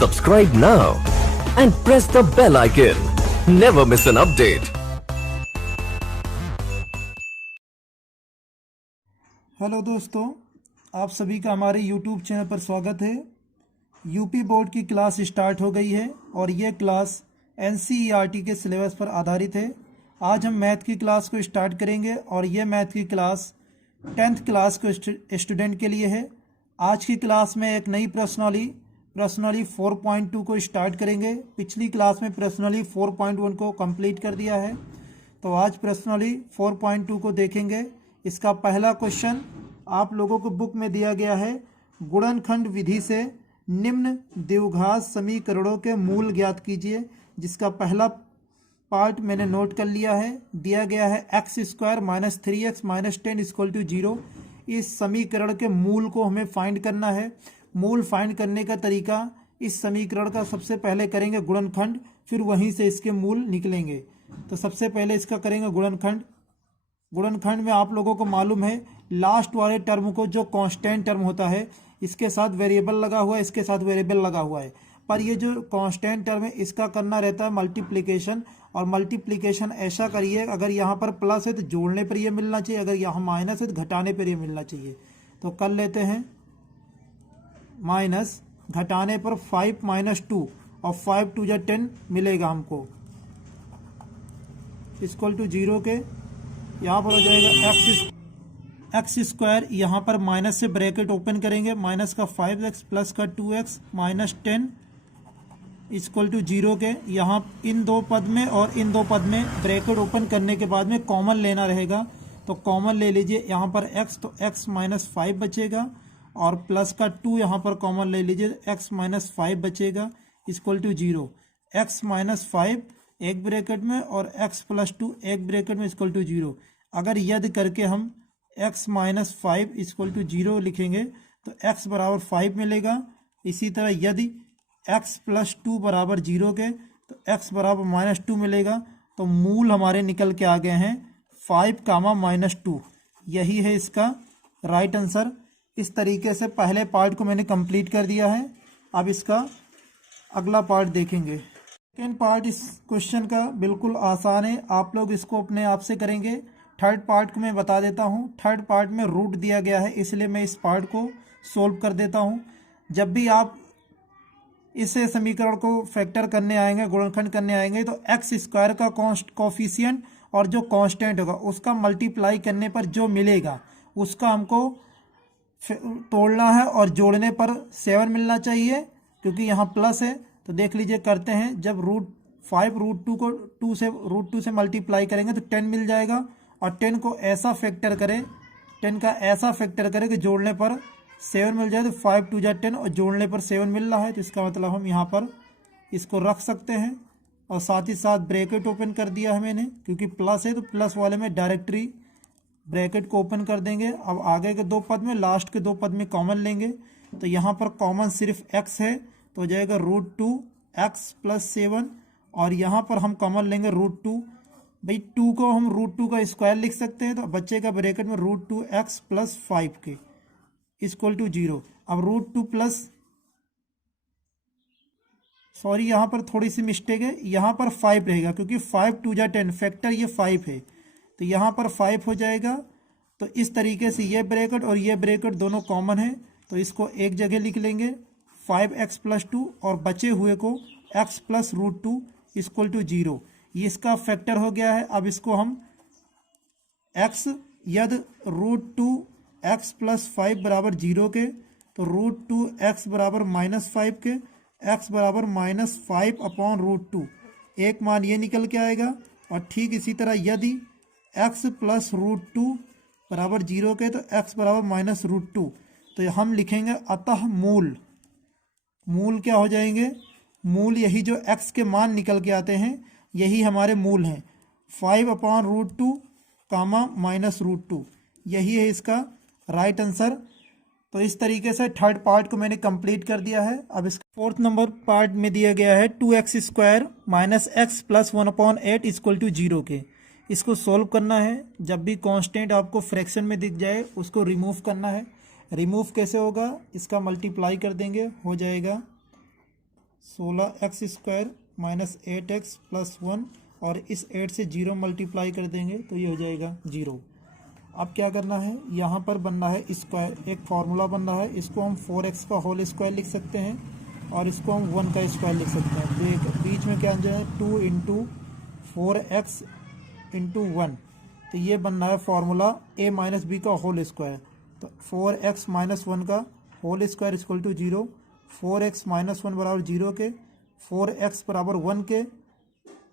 Subscribe now and press the bell icon. Never miss an update. Hello दोस्तों, आप सभी का हमारे YouTube चैनल पर स्वागत है। यूपी बोर्ड की क्लास स्टार्ट हो गई है और ये क्लास NCERT के सिलेबस पर आधारित है। आज हम मैथ की क्लास को स्टार्ट करेंगे और ये मैथ की क्लास 10th क्लास के स्टूडेंट के लिए है। आज की क्लास में एक नई प्रश्नावली 4.2 को स्टार्ट करेंगे। पिछली क्लास में प्रश्नावली 4.1 को कंप्लीट कर दिया है, तो आज प्रश्नावली 4.2 को देखेंगे। इसका पहला क्वेश्चन आप लोगों को बुक में दिया गया है। गुणनखंड विधि से निम्न द्विघात समीकरणों के मूल ज्ञात कीजिए, जिसका पहला पार्ट मैंने नोट कर लिया है। दिया गया है x² - 3x - 10 = 0। इस समीकरण के मूल को हमें फाइंड करना है। मूल फाइंड करने का तरीका, इस समीकरण का सबसे पहले करेंगे गुणनखंड, फिर वहीं से इसके मूल निकलेंगे। तो सबसे पहले इसका करेंगे गुणनखंड। गुणनखंड में आप लोगों को मालूम है लास्ट वाले टर्म को, जो कांस्टेंट टर्म होता है, इसके साथ वेरिएबल लगा हुआ है, इसके साथ वेरिएबल लगा हुआ है। पर ये जो कांस्टेंट टर्म है इसका करना रहता है मल्टीप्लिकेशन। और मल्टीप्लिकेशन ऐसा करिए, अगर यहाँ पर प्लस है तो जोड़ने पर ये मिलना चाहिए, अगर यहाँ माइनस है तो घटाने पर ये मिलना चाहिए। तो कर लेते हैं माइनस, घटाने पर 5 - 2 और 5 2 = 10 मिलेगा हमको, = 0 के। यहाँ पर हो जाएगा x²। यहाँ पर माइनस से ब्रैकेट ओपन करेंगे, माइनस का 5x प्लस का 2x - 10 = 0 के। यहाँ इन दो पद में और इन दो पद में ब्रैकेट ओपन करने के बाद में कॉमन लेना रहेगा, तो कॉमन ले लीजिए। यहाँ पर x, तो x - 5 बचेगा, और प्लस का 2 यहाँ पर कॉमन ले लीजिए, x - 5 बचेगा, = 0। x - 5 एक ब्रैकेट में और x + 2 एक ब्रैकेट में, = 0। अगर यदि करके हम x - 5 = 0 लिखेंगे तो x = 5 मिलेगा। इसी तरह यदि x + 2 = 0 के, तो x = -2 मिलेगा। तो मूल हमारे निकल के आ गए हैं 5, -2। यही है इसका राइट आंसर। इस तरीके से पहले पार्ट को मैंने कंप्लीट कर दिया है। अब इसका अगला पार्ट देखेंगे। सेकेंड पार्ट इस क्वेश्चन का बिल्कुल आसान है, आप लोग इसको अपने आप से करेंगे। थर्ड पार्ट को मैं बता देता हूँ। थर्ड पार्ट में रूट दिया गया है, इसलिए मैं इस पार्ट को सोल्व कर देता हूँ। जब भी आप इस समीकरण को फैक्टर करने आएंगे, गुणनखंड करने आएंगे, तो x² का कोफिशिएंट और जो कांस्टेंट होगा उसका मल्टीप्लाई करने पर जो मिलेगा उसका हमको तोड़ना है, और जोड़ने पर 7 मिलना चाहिए, क्योंकि यहाँ प्लस है। तो देख लीजिए, करते हैं। जब √5 √2 को √2 से मल्टीप्लाई करेंगे तो 10 मिल जाएगा, और 10 को ऐसा फैक्टर करें, 10 का ऐसा फैक्टर करें कि जोड़ने पर 7 मिल जाए। तो 5 2 = 10 और जोड़ने पर 7 मिल रहा है, तो इसका मतलब हम यहाँ पर इसको रख सकते हैं। और साथ ही साथ ब्रैकेट ओपन कर दिया है मैंने, क्योंकि प्लस है तो प्लस वाले में डायरेक्टरी ब्रैकेट को ओपन कर देंगे। अब आगे के दो पद में, लास्ट के दो पद में कॉमन लेंगे, तो यहाँ पर कॉमन सिर्फ x है, तो हो जाएगा √2x + 7। और यहाँ पर हम कॉमन लेंगे √2। भाई 2 को हम √2 का स्क्वायर लिख सकते हैं, तो बच्चे ब्रैकेट में √2x + 5 के = 0। अब √2 प्लस, सॉरी यहाँ पर थोड़ी सी मिस्टेक है, यहाँ पर 5 रहेगा, क्योंकि 5 2 = 10 फैक्टर ये 5 है, तो यहाँ पर 5 हो जाएगा। तो इस तरीके से ये ब्रैकेट और ये ब्रैकेट दोनों कॉमन है, तो इसको एक जगह लिख लेंगे 5x + 2, और बचे हुए को x + √2 = 0। ये इसका फैक्टर हो गया है। अब इसको हम x, यदि √2x + 5 = 0 के, तो √2x = -5 के, x = -5/√2, एक मान ये निकल के आएगा। और ठीक इसी तरह यदि x + √2 = 0 के, तो x = -√2, तो हम लिखेंगे अतः मूल क्या हो जाएंगे? मूल यही जो x के मान निकल के आते हैं यही हमारे मूल हैं, 5/√2, -√2। यही है इसका राइट आंसर। तो इस तरीके से थर्ड पार्ट को मैंने कंप्लीट कर दिया है। अब इसका फोर्थ नंबर पार्ट में दिया गया है 2x² - x + 1/8 = 0 के। इसको सॉल्व करना है। जब भी कांस्टेंट आपको फ्रैक्शन में दिख जाए उसको रिमूव करना है। रिमूव कैसे होगा? इसका मल्टीप्लाई कर देंगे, हो जाएगा 16x² माइनस 8x प्लस 1 और इस 8 से 0 मल्टीप्लाई कर देंगे तो ये हो जाएगा 0। अब क्या करना है, यहाँ पर बनना है स्क्वायर, एक फार्मूला बनना है, इसको हम 4x का होल स्क्वायर लिख सकते हैं और इसको हम 1 का स्क्वायर लिख सकते हैं। देख बीच में क्या आ जाए 2 इंटू 4x इंटू 1, तो ये बनना है फार्मूला a माइनस बी का होल स्क्वायर। तो 4x माइनस 1 का whole square equal to 0, 4x minus 1 बराबर 0 के, 4x बराबर 1 के,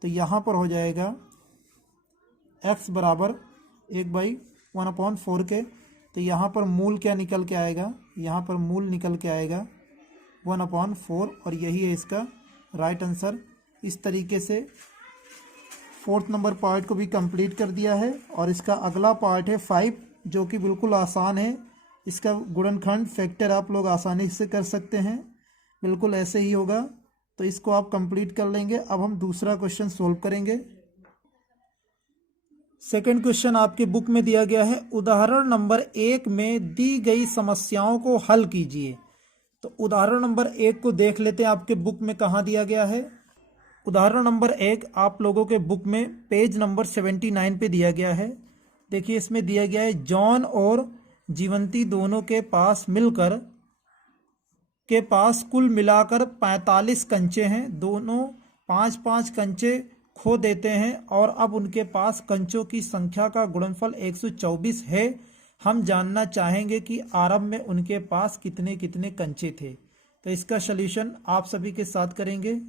तो यहाँ पर हो जाएगा x बराबर 1/1/4 के। तो यहाँ पर मूल क्या निकल के आएगा, यहाँ पर मूल निकल के आएगा 1/4 और यही है इसका राइट आंसर। इस तरीके से 4th नंबर पार्ट को भी कंप्लीट कर दिया है और इसका अगला पार्ट है 5, जो कि बिल्कुल आसान है। इसका गुणनखंड फैक्टर आप लोग आसानी से कर सकते हैं, बिल्कुल ऐसे ही होगा। तो इसको आप कंप्लीट कर लेंगे। अब हम दूसरा क्वेश्चन सोल्व करेंगे। सेकंड क्वेश्चन आपके बुक में दिया गया है, उदाहरण नंबर 1 में दी गई समस्याओं को हल कीजिए। तो उदाहरण नंबर 1 को देख लेते हैं, आपके बुक में कहाँ दिया गया है। उदाहरण नंबर 1 आप लोगों के बुक में पेज नंबर 79 पे दिया गया है। देखिए इसमें दिया गया है, जॉन और जीवंती दोनों के पास मिलकर कुल मिलाकर 45 कंचे हैं। दोनों 5-5 कंचे खो देते हैं और अब उनके पास कंचों की संख्या का गुणनफल 124 है। हम जानना चाहेंगे कि आरंभ में उनके पास कितने कितने कंचे थे। तो इसका सलूशन आप सभी के साथ करेंगे।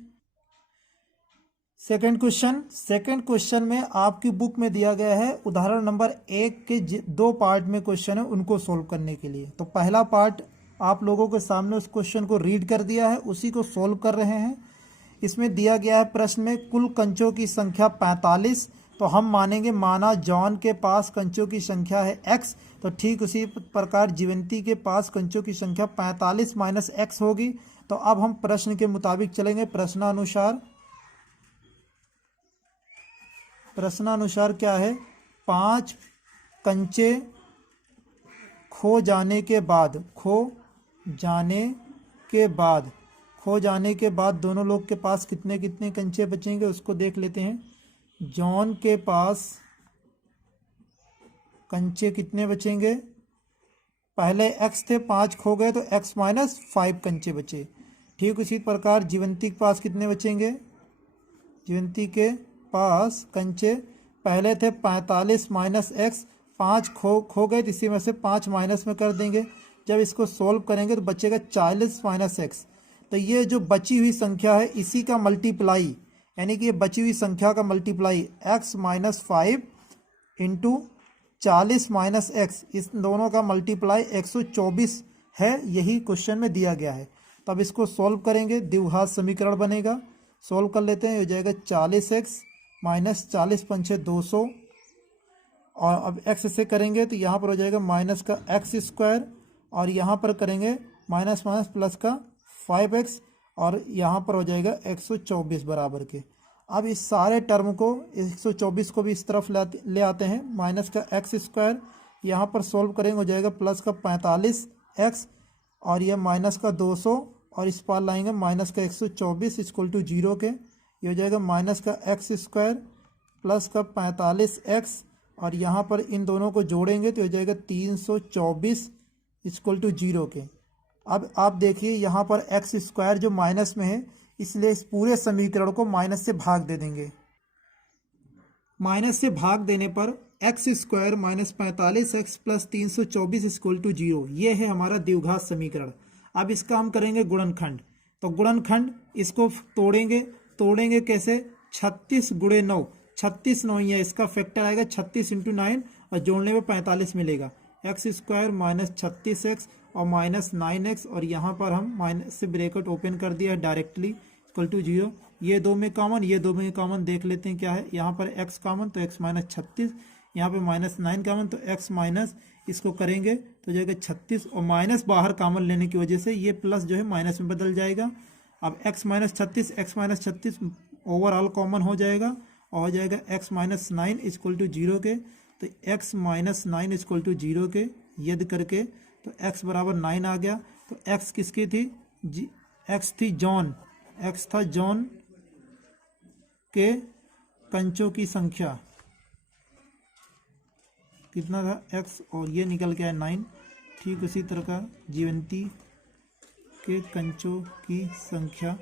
सेकंड क्वेश्चन में आपकी बुक में दिया गया है, उदाहरण नंबर 1 के 2 पार्ट में क्वेश्चन है, उनको सोल्व करने के लिए। तो पहला पार्ट आप लोगों के सामने उस क्वेश्चन को रीड कर दिया है, उसी को सोल्व कर रहे हैं। इसमें दिया गया है प्रश्न में कुल कंचों की संख्या 45। तो हम माना जॉन के पास कंचों की संख्या है x, तो ठीक उसी प्रकार जीवंती के पास कंचों की संख्या 45 माइनस x होगी। तो अब हम प्रश्न के मुताबिक चलेंगे। प्रश्नानुसार क्या है, 5 कंचे खो जाने के बाद दोनों लोग के पास कितने कितने कंचे बचेंगे, उसको देख लेते हैं। जॉन के पास कंचे कितने बचेंगे, पहले x थे, 5 खो गए तो x माइनस 5 कंचे बचे। ठीक उसी प्रकार जीवंती के पास कितने बचेंगे, जीवंती के पास कंचे पहले थे 45 माइनस x, 5 खो गए, तो इसी में से 5 माइनस में कर देंगे। जब इसको सोल्व करेंगे तो बचेगा 40 माइनस x। तो ये जो बची हुई संख्या है इसी का मल्टीप्लाई, यानी कि ये बची हुई संख्या का multiply x minus 5 into 40 minus x, इस दोनों का मल्टीप्लाई 124 है। यही क्वेश्चन में दिया गया है। तब इसको सोल्व करेंगे, द्विघात समीकरण बनेगा। सोल्व कर लेते हैं, हो जाएगा 40x माइनस 40 पंचे 200 और अब x से करेंगे तो यहाँ पर हो जाएगा माइनस का x² और यहाँ पर करेंगे माइनस माइनस प्लस का 5x और यहाँ पर हो जाएगा 124 बराबर के। अब इस सारे टर्म को 124 को भी इस तरफ ले आते हैं, माइनस का x² यहाँ पर सोल्व करेंगे, हो जाएगा प्लस का 45x और यह माइनस का 200 और इस पार लाएंगे माइनस का 124 इक्वल टू 0 के। ये हो जाएगा माइनस का x² प्लस का 45x और यहाँ पर इन दोनों को जोड़ेंगे तो हो जाएगा 324 इक्वल टू 0 के। अब आप देखिए यहाँ पर x² जो माइनस में है, इसलिए इस पूरे समीकरण को माइनस से भाग दे देंगे। माइनस से भाग देने पर x² minus 45x plus 324 equal to 0, ये है हमारा द्विघात समीकरण। अब इसका हम करेंगे गुणनखंड। तो गुणनखंड इसको तोड़ेंगे कैसे, 36 गुणे 9, 36 9 है, इसका फैक्टर आएगा 36 इंटू 9 और जोड़ने में 45 मिलेगा। x² माइनस 36x और माइनस 9x और यहाँ पर हम माइनस से ब्रैकेट ओपन कर दिया है डायरेक्टली इक्वल टू 0। ये 2 में कॉमन, ये 2 में कॉमन देख लेते हैं क्या है। यहाँ पर x कॉमन तो x माइनस 36, यहाँ पे माइनस 9 कॉमन तो x माइनस, इसको करेंगे तो जाएगा 36 और माइनस बाहर कॉमन लेने की वजह से ये प्लस जो है माइनस में बदल जाएगा। अब x माइनस 36 ओवरऑल कॉमन हो जाएगा और हो जाएगा x माइनस 9 इक्वल टू 0 के। तो x माइनस 9 इक्वल टू 0 के यद करके तो x बराबर 9 आ गया। तो x किसकी थी, x थी जॉन, एक्स था जॉन के कंचों की संख्या, कितना था एक्स, और ये निकल के आया 9। ठीक उसी तरह का जीवंती के कंचों की संख्या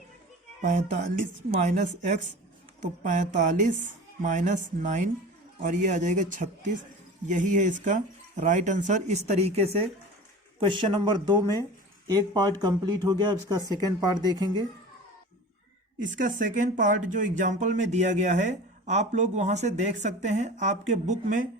45 माइनस एक्स, तो 45 माइनस 9 और ये आ जाएगा 36। यही है इसका राइट आंसर। इस तरीके से क्वेश्चन नंबर 2 में एक पार्ट कंप्लीट हो गया। अब इसका सेकेंड पार्ट देखेंगे। इसका सेकेंड पार्ट जो एग्जाम्पल में दिया गया है आप लोग वहाँ से देख सकते हैं। आपके बुक में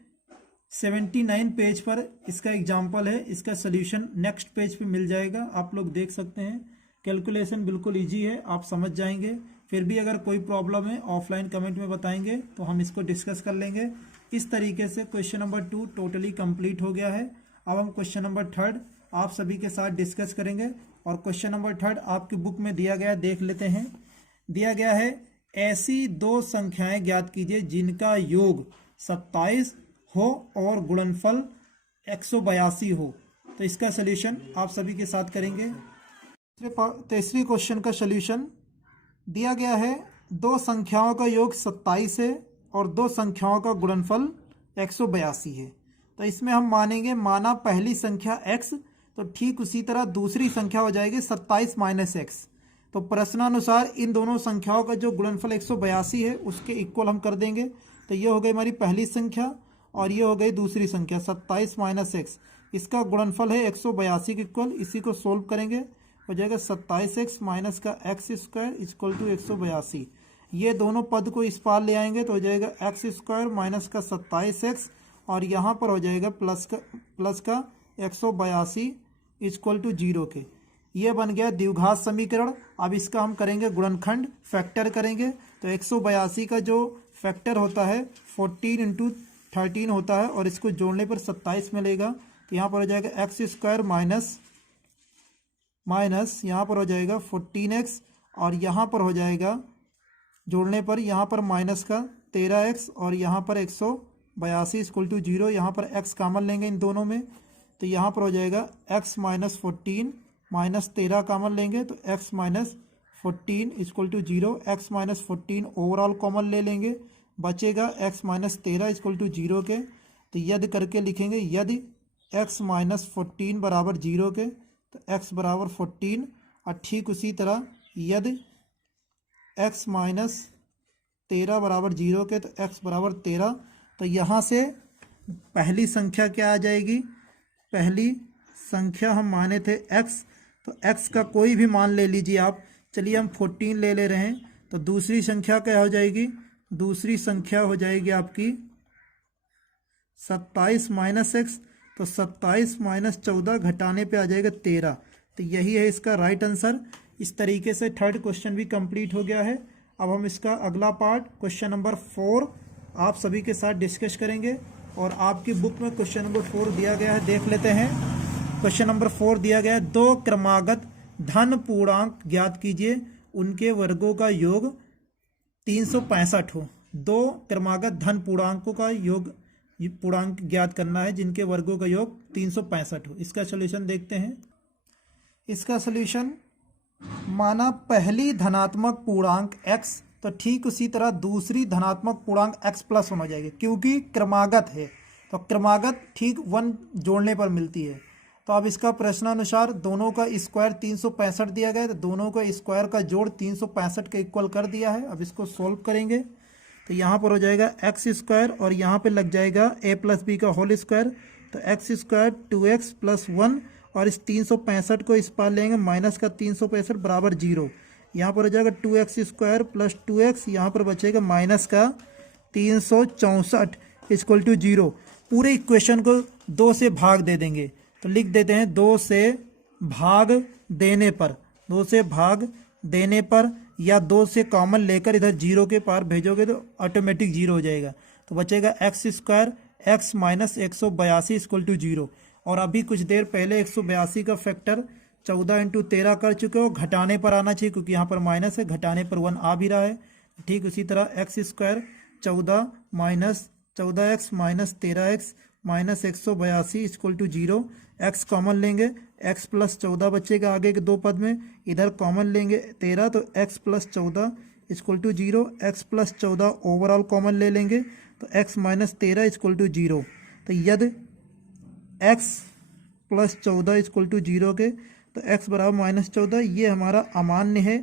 79 पेज पर इसका एग्जाम्पल है। इसका सल्यूशन नेक्स्ट पेज पे मिल जाएगा, आप लोग देख सकते हैं। कैलकुलेशन बिल्कुल इजी है, आप समझ जाएंगे। फिर भी अगर कोई प्रॉब्लम है ऑफलाइन कमेंट में बताएंगे तो हम इसको डिस्कस कर लेंगे। इस तरीके से क्वेश्चन नंबर 2 टोटली कंप्लीट हो गया है। अब हम क्वेश्चन नंबर 3 आप सभी के साथ डिस्कस करेंगे। और क्वेश्चन नंबर 3 आपकी बुक में दिया गया, देख लेते हैं। दिया गया है ऐसी दो संख्याएं ज्ञात कीजिए जिनका योग 27 हो और गुणनफल 182 हो। तो इसका सलूशन आप सभी के साथ करेंगे। तीसरी क्वेश्चन का सलूशन दिया गया है दो संख्याओं का योग 27 है और दो संख्याओं का गुणनफल 182 है। तो इसमें हम मानेंगे, माना पहली संख्या x, तो ठीक उसी तरह दूसरी संख्या हो जाएगी 27 माइनस एक्स। तो प्रश्नानुसार इन दोनों संख्याओं का जो गुणनफल 182 है उसके इक्वल हम कर देंगे। तो ये हो गई हमारी पहली संख्या और ये हो गई दूसरी संख्या 27 माइनस एक्स। इसका गुणनफल है 182 के इक्वल। इसी को सोल्व करेंगे, हो जाएगा 27x माइनस का एक्स स्क्वायर इक्वल टू 182। ये दोनों पद को इस पार ले आएंगे तो हो जाएगा एक्स स्क्वायर माइनस का 27x और यहाँ पर हो जाएगा प्लस का 182 इक्वल टू 0 के। ये बन गया द्विघात समीकरण। अब इसका हम करेंगे गुणनखंड, फैक्टर करेंगे। तो 182 का जो फैक्टर होता है 14 इंटू 13 होता है और इसको जोड़ने पर 27 मिलेगा। तो यहाँ पर हो जाएगा एक्स स्क्वायर माइनस यहाँ पर हो जाएगा 14x और यहाँ पर हो जाएगा जोड़ने पर यहाँ पर माइनस का 13x और यहाँ पर 182 इक्वल टू 0। यहाँ पर x कॉमन लेंगे इन दोनों में, तो यहाँ पर हो जाएगा x माइनस 14 माइनस 13 कॉमन लेंगे तो x minus 14 equal to 0। x minus 14 overall common ले लेंगे, बचेगा x माइनस 13 इक्वल टू 0 के। तो यदि करके लिखेंगे, यदि x माइनस 14 बराबर 0 के तो x बराबर 14। और ठीक उसी तरह यदि x माइनस 13 बराबर 0 के तो x बराबर 13। तो यहाँ से पहली संख्या क्या आ जाएगी, पहली संख्या हम माने थे x, तो x का कोई भी मान ले लीजिए आप। चलिए हम 14 ले रहे हैं। तो दूसरी संख्या क्या हो जाएगी, दूसरी संख्या हो जाएगी आपकी 27 माइनस एक्स। तो 27 माइनस 14 घटाने पे आ जाएगा 13। तो यही है इसका राइट आंसर। इस तरीके से थर्ड क्वेश्चन भी कंप्लीट हो गया है। अब हम इसका अगला पार्ट क्वेश्चन नंबर 4 आप सभी के साथ डिस्कस करेंगे। और आपकी बुक में क्वेश्चन नंबर 4 दिया गया है, देख लेते हैं। क्वेश्चन नंबर 4 दिया गया है, दो क्रमागत धन पूर्णांक ज्ञात कीजिए, उनके वर्गों का योग 365 हो। दो क्रमागत धन पूर्णांकों का योग पूर्णांक ज्ञात करना है जिनके वर्गों का योग 365 हो। इसका सलूशन देखते हैं। इसका सलूशन, माना पहली धनात्मक पूर्णांक x, तो ठीक उसी तरह दूसरी धनात्मक पूर्णांक x प्लस होना जाएगी क्योंकि क्रमागत है। तो क्रमागत ठीक 1 जोड़ने पर मिलती है। तो अब इसका प्रश्नानुसार दोनों का स्क्वायर 365 दिया गया है, तो दोनों का स्क्वायर का जोड़ 365 के इक्वल कर दिया है। अब इसको सोल्व करेंगे तो यहाँ पर हो जाएगा एक्स स्क्वायर और यहाँ पे लग जाएगा a प्लस बी का होल स्क्वायर। तो एक्स स्क्वायर 2x प्लस 1 और इस 365 को इस पार लेंगे, माइनस का 365 बराबर 0। यहाँ पर हो जाएगा 2x स्क्वायर प्लस 2x, यहाँ पर बचेगा माइनस का 364 इक्वल टू 0। पूरे इक्वेशन को 2 से भाग दे देंगे। तो लिख देते हैं 2 से भाग देने पर, 2 से भाग देने पर या 2 से कॉमन लेकर इधर 0 के पार भेजोगे तो ऑटोमेटिक 0 हो जाएगा। तो बचेगा x square x minus 182 equal to 0। और अभी कुछ देर पहले 182 का फैक्टर 14 इंटू 13 कर चुके हो, घटाने पर आना चाहिए क्योंकि यहाँ पर माइनस है, घटाने पर 1 आ भी रहा है। ठीक उसी तरह x square 14 minus 14x minus 13x minus 182 equal to 0। X common लेंगे x प्लस 14 बचेगा आगे के दो पद में, इधर कॉमन लेंगे 13 तो x plus 14 equal to 0, x plus 14 overall common ले लेंगे तो x माइनस 13 इक्वल टू 0। तो यदि x प्लस 14 इक्वल टू 0 के तो x बराबर माइनस 14, ये हमारा अमान्य है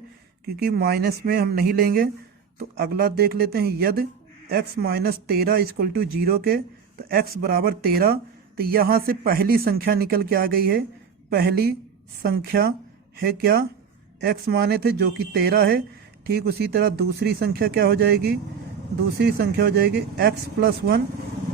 क्योंकि माइनस में हम नहीं लेंगे। तो अगला देख लेते हैं, यदि x माइनस 13 इक्वल टू 0 के तो x बराबर 13। तो यहाँ से पहली संख्या निकल के आ गई है, पहली संख्या है क्या, x माने थे जो कि 13 है। ठीक उसी तरह दूसरी संख्या क्या हो जाएगी, दूसरी संख्या हो जाएगी x प्लस 1,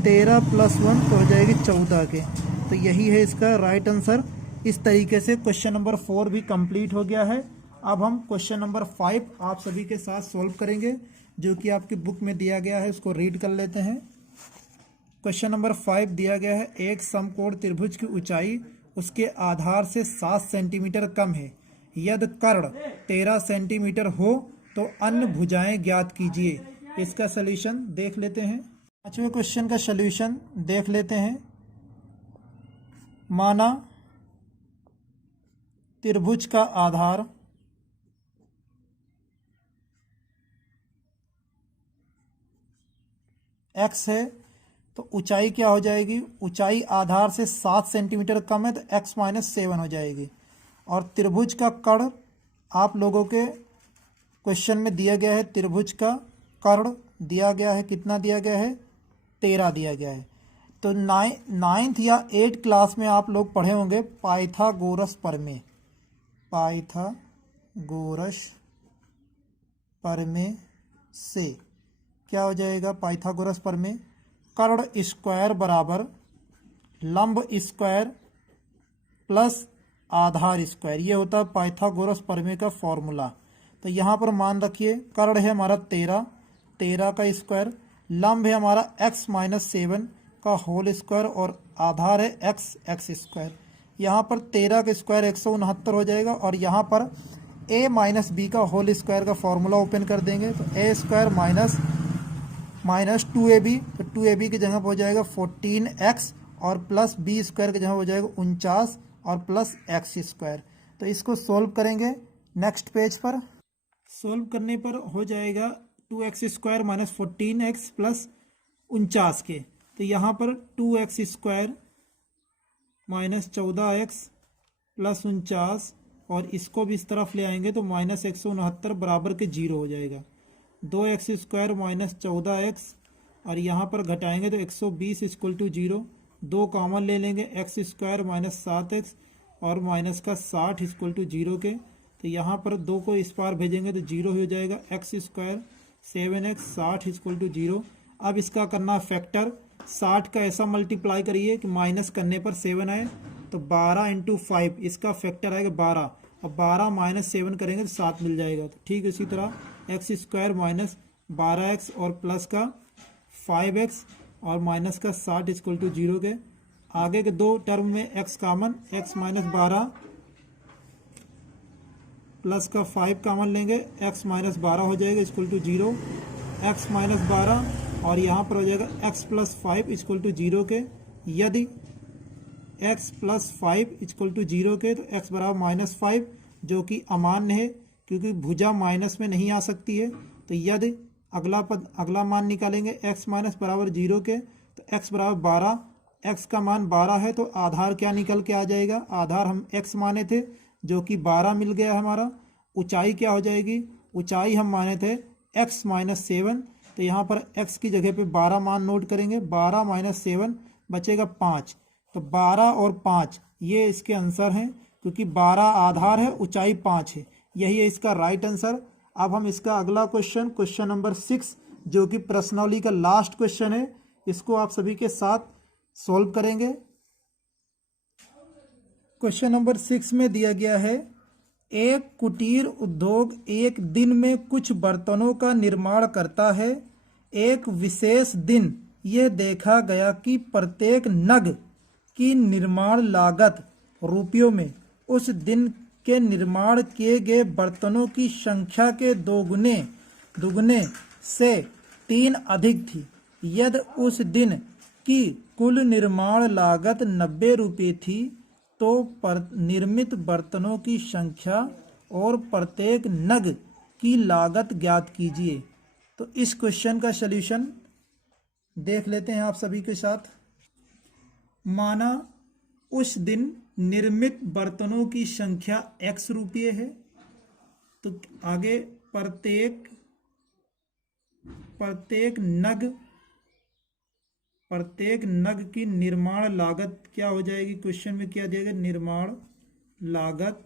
13 प्लस 1 तो हो जाएगी 14 के। तो यही है इसका राइट आंसर। इस तरीके से क्वेश्चन नंबर 4 भी कंप्लीट हो गया है। अब हम क्वेश्चन नंबर 5 आप सभी के साथ सॉल्व करेंगे, जो कि आपकी बुक में दिया गया है, उसको रीड कर लेते हैं। क्वेश्चन नंबर 5 दिया गया है, एक समकोण त्रिभुज की ऊंचाई उसके आधार से 7 सेंटीमीटर कम है, यदि कर्ण 13 सेंटीमीटर हो तो अन्य भुजाएं ज्ञात कीजिए। इसका सलूशन देख लेते हैं। पांचवें क्वेश्चन का सलूशन देख लेते हैं। माना त्रिभुज का आधार x है तो ऊंचाई क्या हो जाएगी, ऊंचाई आधार से 7 सेंटीमीटर कम है तो x माइनस 7 हो जाएगी। और त्रिभुज का कर्ण आप लोगों के क्वेश्चन में दिया गया है, त्रिभुज का कर्ण दिया गया है, कितना दिया गया है, 13 दिया गया है। तो 9th या 8th क्लास में आप लोग पढ़े होंगे पाइथागोरस प्रमेय, पाइथागोरस प्रमेय से क्या हो जाएगा, पाइथागोरस प्रमेय कर्ण स्क्वायर बराबर लंब स्क्वायर प्लस आधार स्क्वायर, ये होता है पाइथागोरस प्रमेय का फॉर्मूला। तो यहाँ पर मान रखिए कर्ण है हमारा 13 का स्क्वायर, लंब है हमारा x माइनस 7 का होल स्क्वायर और आधार है x स्क्वायर। यहाँ पर 13 का स्क्वायर 169 हो जाएगा और यहाँ पर a माइनस बी का होल स्क्वायर का फॉर्मूला ओपन कर देंगे तो a स्क्वायर माइनस 2ab, तो 2ab की जगह पर हो जाएगा 14x और प्लस b स्क्वायर की जगह हो जाएगा 49 और प्लस x स्क्वायर। तो इसको सोल्व करेंगे नेक्स्ट पेज पर। सोल्व करने पर हो जाएगा 2x square minus 14x plus 49 के। तो यहाँ पर 2x square minus 14x plus 49 और इसको भी इस तरफ ले आएंगे तो माइनस 169 बराबर के 0 हो जाएगा। 2x स्क्वायर माइनस 14x और यहाँ पर घटाएंगे तो 120 इक्वल टू 0, 2 कॉमन ले लेंगे, x स्क्वायर माइनस 7x और माइनस का 60 इक्वल टू 0 के। तो यहाँ पर 2 को इस पार भेजेंगे तो 0 हो जाएगा, x square 7x 60 equal to 0। अब इसका करना फैक्टर, 60 का ऐसा मल्टीप्लाई करिए कि माइनस करने पर 7 आए, तो 12 इंटू 5 इसका फैक्टर आएगा 12, अब 12 माइनस 7 करेंगे तो 7 मिल जाएगा। तो ठीक इसी तरह x स्क्वायर माइनस 12x और प्लस का 5x और माइनस का 60 इक्वल टू 0 के। आगे के दो टर्म में x common, x minus 12 plus का 5 कॉमन लेंगे, x माइनस 12 हो जाएगा इक्वल टू 0, x माइनस 12 और यहाँ पर हो जाएगा x प्लस 5 इक्वल टू 0 के। यदि x प्लस 5 इक्वल टू 0 के तो x बराबर माइनस 5, जो कि अमान्य है क्योंकि भुजा माइनस में नहीं आ सकती है। तो यदि अगला मान निकालेंगे x माइनस बराबर 0 के तो x बराबर 12, x का मान 12 है तो आधार क्या निकल के आ जाएगा, आधार हम x माने थे जो कि 12 मिल गया हमारा। ऊंचाई क्या हो जाएगी, ऊंचाई हम माने थे x माइनस 7, तो यहाँ पर x की जगह पे 12 मान नोट करेंगे, 12 माइनस 7 बचेगा 5, तो 12 और 5 ये इसके आंसर हैं क्योंकि 12 आधार है, ऊंचाई 5 है, यही है इसका राइट आंसर। अब हम इसका अगला क्वेश्चन नंबर 6 जो कि प्रश्नावली का लास्ट क्वेश्चन है, इसको आप सभी के साथ सॉल्व करेंगे। क्वेश्चन नंबर 6 में दिया गया है, एक कुटीर उद्योग एक दिन में कुछ बर्तनों का निर्माण करता है। एक विशेष दिन यह देखा गया कि प्रत्येक नग की निर्माण लागत रुपयों में उस दिन के निर्माण किए गए बर्तनों की संख्या के दोगुने से 3 अधिक थी। यदि उस दिन की कुल निर्माण लागत 90 रुपये थी तो निर्मित बर्तनों की संख्या और प्रत्येक नग की लागत ज्ञात कीजिए। तो इस क्वेश्चन का सलूशन देख लेते हैं आप सभी के साथ। माना उस दिन निर्मित बर्तनों की संख्या x रुपये है, तो आगे प्रत्येक नग की निर्माण लागत क्या हो जाएगी। क्वेश्चन में क्या दिया गया, निर्माण लागत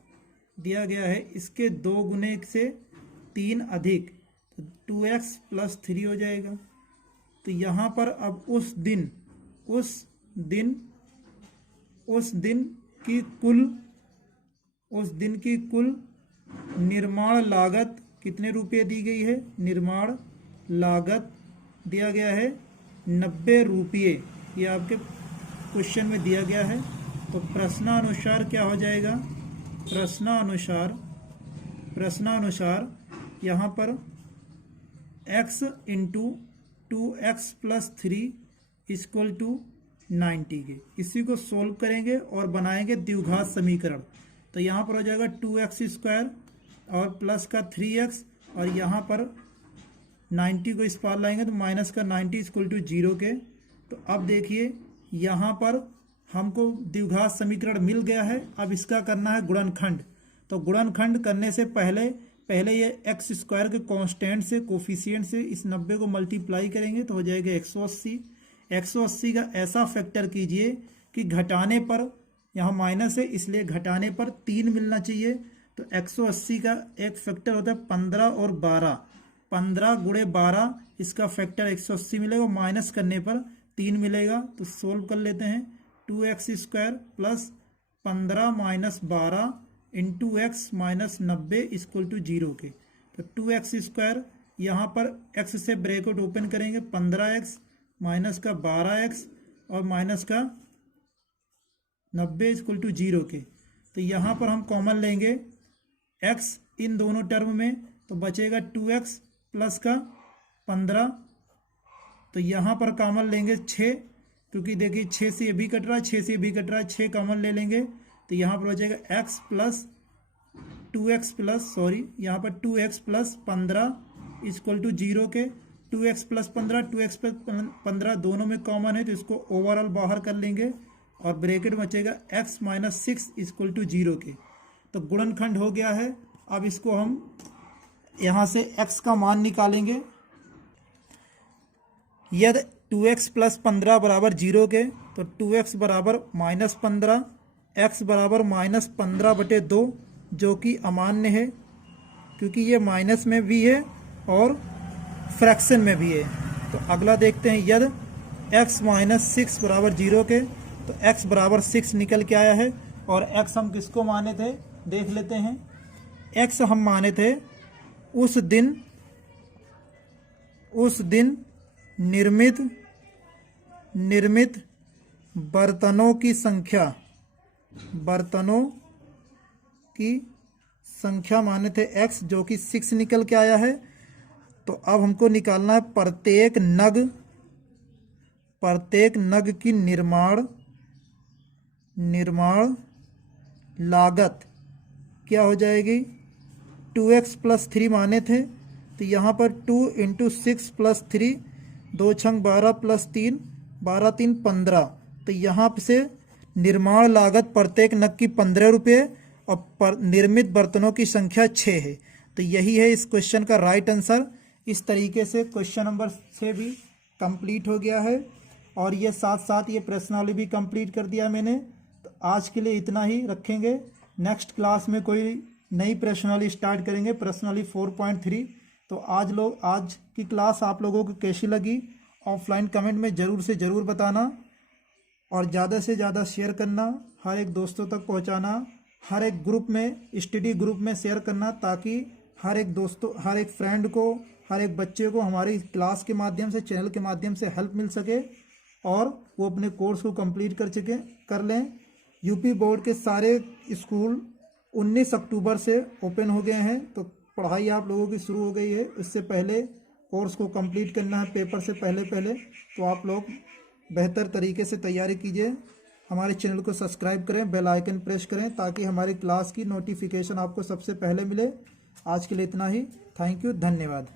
दिया गया है, इसके 2 गुने से 3 अधिक, तो 2x + 3 हो जाएगा। तो यहाँ पर अब उस दिन की कुल निर्माण लागत कितने रुपये दी गई है। निर्माण लागत दिया गया है 90 रुपये, ये आपके क्वेश्चन में दिया गया है। तो प्रश्नानुसार क्या हो जाएगा, प्रश्नानुसार यहाँ पर x × 2x + 3 = 90 के, इसी को सोल्व करेंगे और बनाएंगे द्विघात समीकरण। तो यहाँ पर हो जाएगा 2x² और प्लस का 3x, और यहाँ पर 90 को इस पार लाएंगे तो माइनस का 90 = 0 के। तो अब देखिए यहाँ पर हमको द्विघात समीकरण मिल गया है। अब इसका करना है गुणनखंड। तो गुणनखंड करने से पहले ये x² के कांस्टेंट से, कोफिशिएंट से इस 90 को मल्टीप्लाई करेंगे तो हो जाएगा 180। 180 का ऐसा फैक्टर कीजिए कि घटाने पर, यहाँ माइनस है इसलिए घटाने पर 3 मिलना चाहिए। तो 180 का एक फैक्टर होता है 15 और 12, 15 × 12 इसका फैक्टर 180 मिलेगा, माइनस करने पर 3 मिलेगा। तो सोल्व कर लेते हैं। 2x² + 15 - 12 × x - 90 = 0 के। तो 2x² यहाँ पर x से ब्रैकेट ओपन करेंगे, 15x माइनस का 12x और माइनस का 90 = 0 के। तो यहाँ पर हम कॉमन लेंगे x इन दोनों टर्म में, तो बचेगा 2x प्लस का 15। तो यहाँ पर कॉमन लेंगे 6, क्योंकि देखिए 6 से ये भी कट रहा है, 6 से ये भी कट रहा है, 6 कॉमन ले लेंगे। तो यहाँ पर हो जाएगा x + 2x + यहाँ पर 2x + 15 = 0 के। 2x + 15, 2x + 15 दोनों में कॉमन है, तो इसको ओवरऑल बाहर कर लेंगे और ब्रैकेट बचेगा x - 6 = 0 के। तो गुणनखंड हो गया है। अब इसको हम यहाँ से x का मान निकालेंगे। यदि 2x + 15 = 0 के, तो 2x = -15, x = -15/2, जो कि अमान्य है क्योंकि ये माइनस में भी है और फ्रैक्शन में भी है। तो अगला देखते हैं, यदि x - 6 = 0 के, तो x = 6 निकल के आया है। और x हम किसको माने थे देख लेते हैं। x हम माने थे उस दिन निर्मित बर्तनों की संख्या माने थे x, जो कि 6 निकल के आया है। तो अब हमको निकालना है प्रत्येक नग की निर्माण लागत क्या हो जाएगी। 2x + 3 माने थे, तो यहाँ पर 2 × 6 + 3, 2 × 12 + 3, 12 × 3 = 15। तो यहाँ से निर्माण लागत प्रत्येक नग की 15 रुपये और निर्मित बर्तनों की संख्या 6 है। तो यही है इस क्वेश्चन का राइट आंसर। इस तरीके से क्वेश्चन नंबर 6 भी कंप्लीट हो गया है और ये साथ साथ ये प्रश्नावली भी कंप्लीट कर दिया मैंने। तो आज के लिए इतना ही रखेंगे। नेक्स्ट क्लास में कोई नई प्रश्नावली स्टार्ट करेंगे, प्रश्नावली 4.3। तो आज की क्लास आप लोगों को कैसी लगी, ऑफलाइन कमेंट में ज़रूर से ज़रूर बताना और ज़्यादा से ज़्यादा शेयर करना, हर एक दोस्तों तक पहुंचाना, हर एक ग्रुप में, स्टडी ग्रुप में शेयर करना, ताकि हर एक फ्रेंड को, हर एक बच्चे को हमारी क्लास के माध्यम से, चैनल के माध्यम से हेल्प मिल सके और वो अपने कोर्स को कंप्लीट कर लें। यूपी बोर्ड के सारे स्कूल 19 अक्टूबर से ओपन हो गए हैं, तो पढ़ाई आप लोगों की शुरू हो गई है। इससे पहले कोर्स को कंप्लीट करना है पेपर से पहले। तो आप लोग बेहतर तरीके से तैयारी कीजिए। हमारे चैनल को सब्सक्राइब करें, बेल आइकन प्रेस करें ताकि हमारी क्लास की नोटिफिकेशन आपको सबसे पहले मिले। आज के लिए इतना ही। थैंक यू, धन्यवाद।